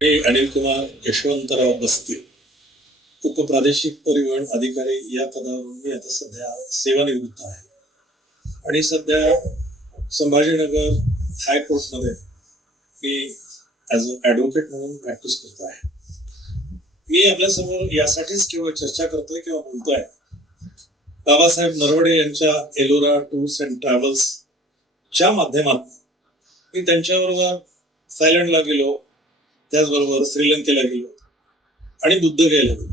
मी अनिल कुमार यशवंतराव बस्ते, उपप्रादेशिक परिवहन अधिकारी या पदावरून मी आता सध्या सेवानिवृत्त आहे आणि सध्या संभाजीनगर हायकोर्टमध्ये मी ॲज अ ॲडव्होकेट म्हणून प्रॅक्टिस करत आहे. मी आपल्यासमोर यासाठीच केवळ चर्चा करतोय किंवा बोलतोय, बाबासाहेब नरवडे यांच्या एलोरा टूर्स अँड ट्रॅव्हल्स च्या माध्यमातून मी त्यांच्याबरोबर थायलंडला गेलो, त्याचबरोबर श्रीलंकेला गेलो आणि बुद्धगयेला गेलो.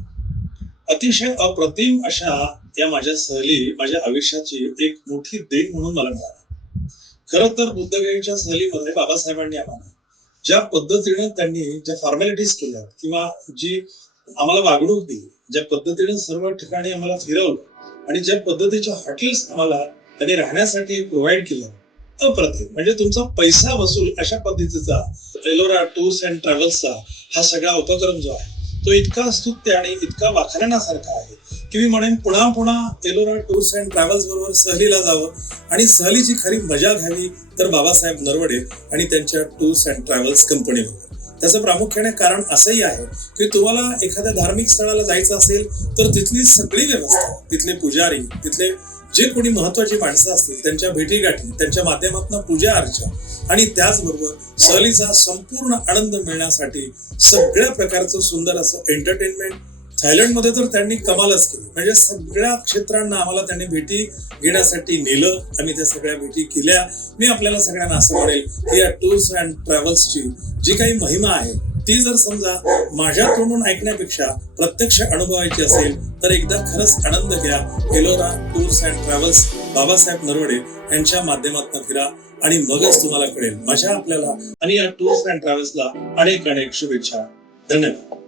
अतिशय अप्रतिम अशा या माझ्या सहली माझ्या आयुष्याची एक मोठी देण म्हणून मला मिळाली. खरं तर बुद्धगयेच्या सहलीमध्ये बाबासाहेबांनी आम्हाला ज्या पद्धतीने त्यांनी ज्या फॉर्मॅलिटीज केल्या किंवा जी आम्हाला वागणूक दिली, ज्या पद्धतीने सर्व ठिकाणी आम्हाला फिरवलं आणि ज्या पद्धतीच्या हॉटेल्स आम्हाला त्यांनी राहण्यासाठी प्रोव्हाइड केलं, अप्रतिम. म्हणजे तुमचा पैसा वसूल अशा पद्धतीचा एलोरा टूर्स अँड ट्रॅव्हल्सचा हा सगळा उपक्रम जो आहे तो इतका स्तुत्य आणि इतका वाखाणण्यासारखा आहे की मी म्हणेन पुन्हा पुन्हा एलोरा टूर्स अँड ट्रॅव्हल्स बरोबर सहलीला जावं आणि सहलीची खरी मजा घ्यावी तर बाबासाहेब नरवडे आणि त्यांच्या टूर्स अँड ट्रॅव्हल्स कंपनीबरोबर. त्याचं प्रामुख्याने कारण असंही आहे की तुम्हाला एखाद्या धार्मिक स्थळाला जायचं असेल तर तिथली सगळी व्यवस्था, तिथले पुजारी, तिथले जे कोणी महत्वाची माणसं असतील त्यांच्या भेटीगाठी, त्यांच्या माध्यमातून पूजा अर्चा आणि त्याचबरोबर सहलीचा संपूर्ण आनंद मिळण्यासाठी सगळ्या प्रकारचं सुंदर असं एंटरटेनमेंट. थायलंडमध्ये तर त्यांनी कमालच केली. म्हणजे सगळ्या क्षेत्रांना आम्हाला त्यांनी भेटी घेण्यासाठी नेलं, आम्ही त्या सगळ्या भेटी केल्या. मी आपल्याला सगळ्यांना असं म्हणेल की या टूर्स अँड ट्रॅव्हल्सची जी काही महिमा आहे ती जर समजा माझ्या तोंडून ऐकण्यापेक्षा प्रत्यक्ष अनुभवायची असेल तर एकदा खरंच आनंद घ्या. Ellora tours and travels Babasaheb Narwade यांच्या माध्यमातून फिरा आणि मगच तुम्हाला कळेल मजा आपल्याला. आणि या टूर्स अँड ट्रॅव्हल्सला अनेक अनेक शुभेच्छा. धन्यवाद.